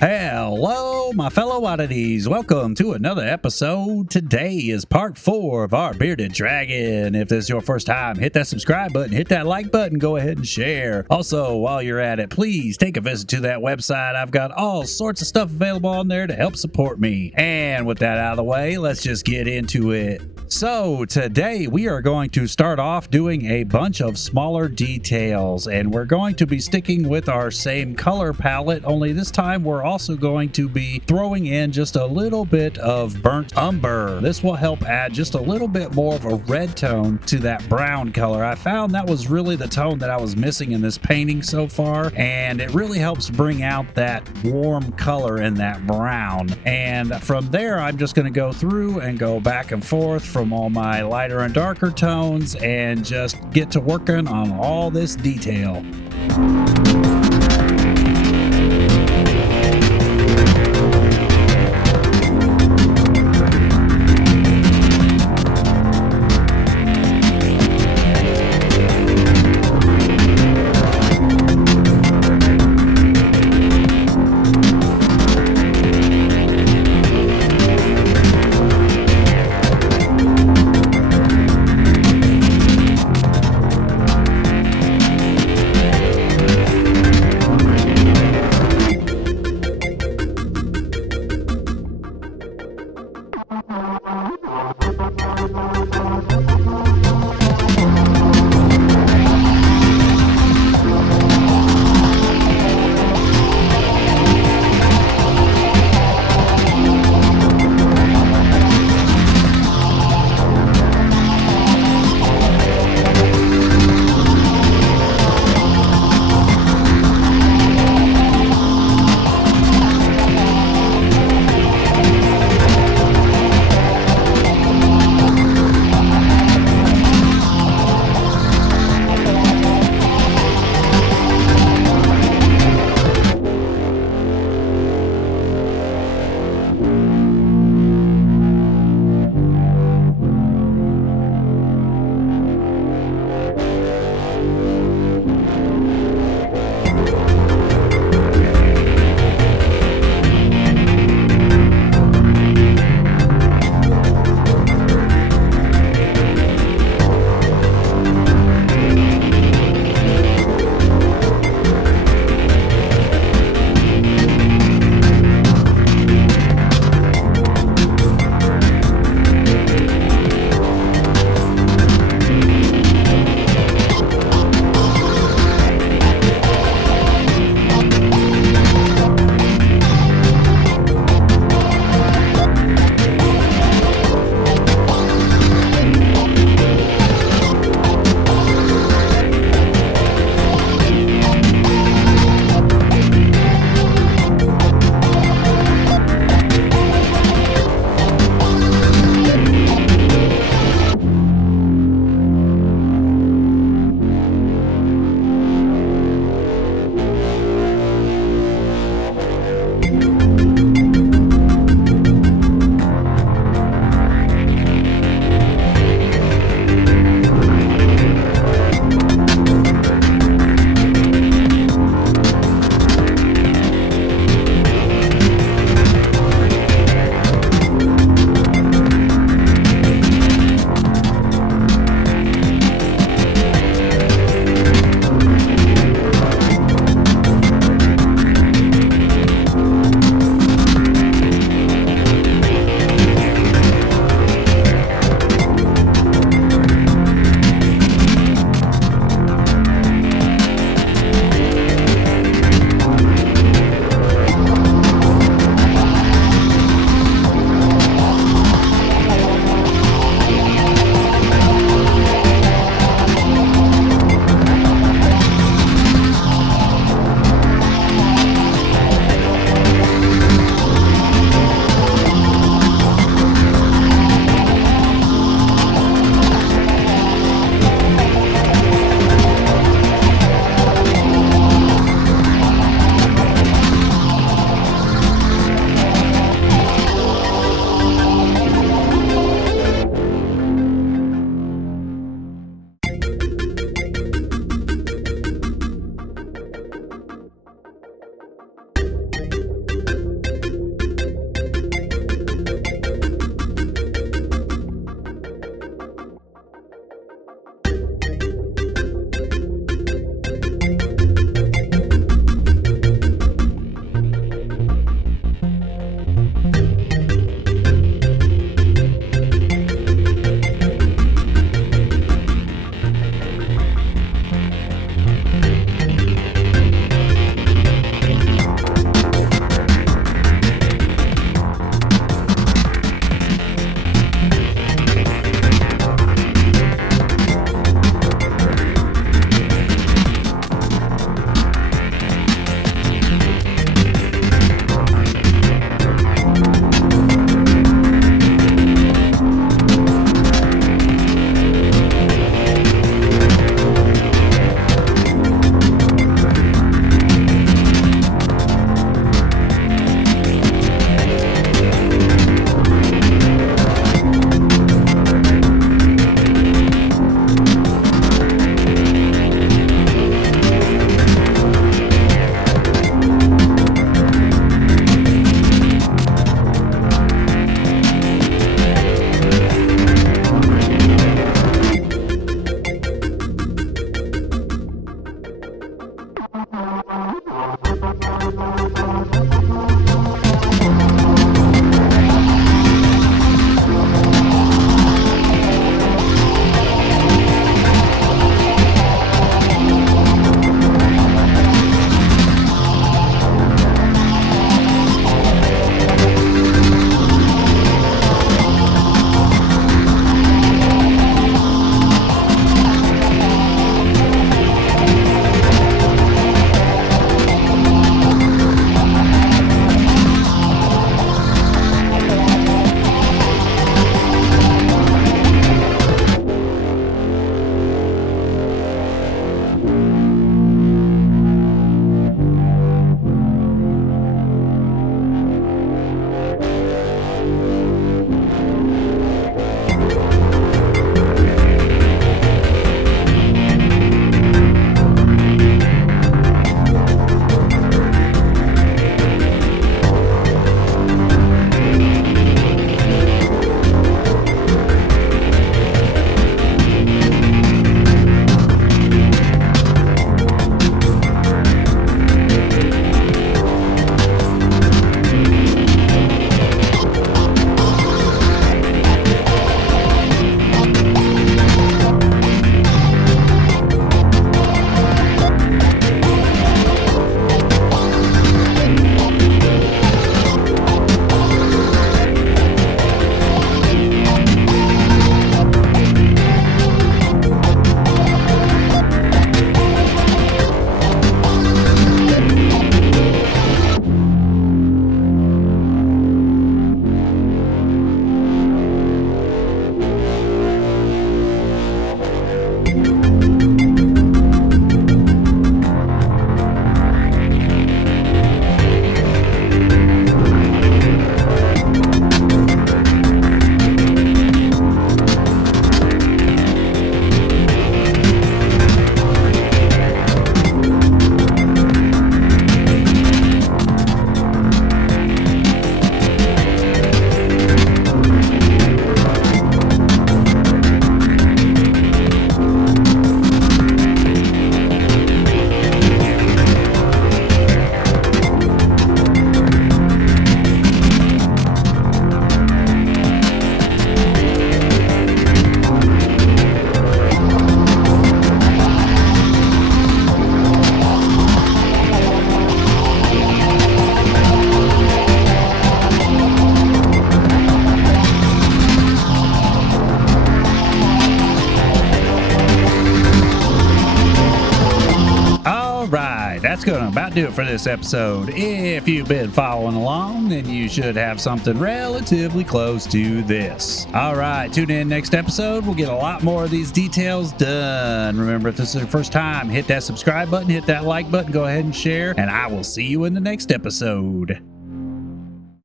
Hello, my fellow oddities. Welcome to another episode. Today is part 4 of our Bearded Dragon. If this is your first time, hit that subscribe button, hit that like button, go ahead and share. Also, while you're at it, please take a visit to that website. I've got all sorts of stuff available on there to help support me. And with that out of the way, let's just get into it. So today we are going to start off doing a bunch of smaller details, and we're going to be sticking with our same color palette, only this time we're also going to be throwing in just a little bit of burnt umber. This will help add just a little bit more of a red tone to that brown color. I found that was really the tone that I was missing in this painting so far, and it really helps bring out that warm color in that brown. And from there I'm just going to go through and go back and forth from all my lighter and darker tones and just get to working on all this detail. do it for this episode. If you've been following along, then you should have something relatively close to this. All right, tune in next episode. We'll get a lot more of these details done. Remember, if this is your first time, hit that subscribe button, hit that like button, go ahead and share, and I will see you in the next episode.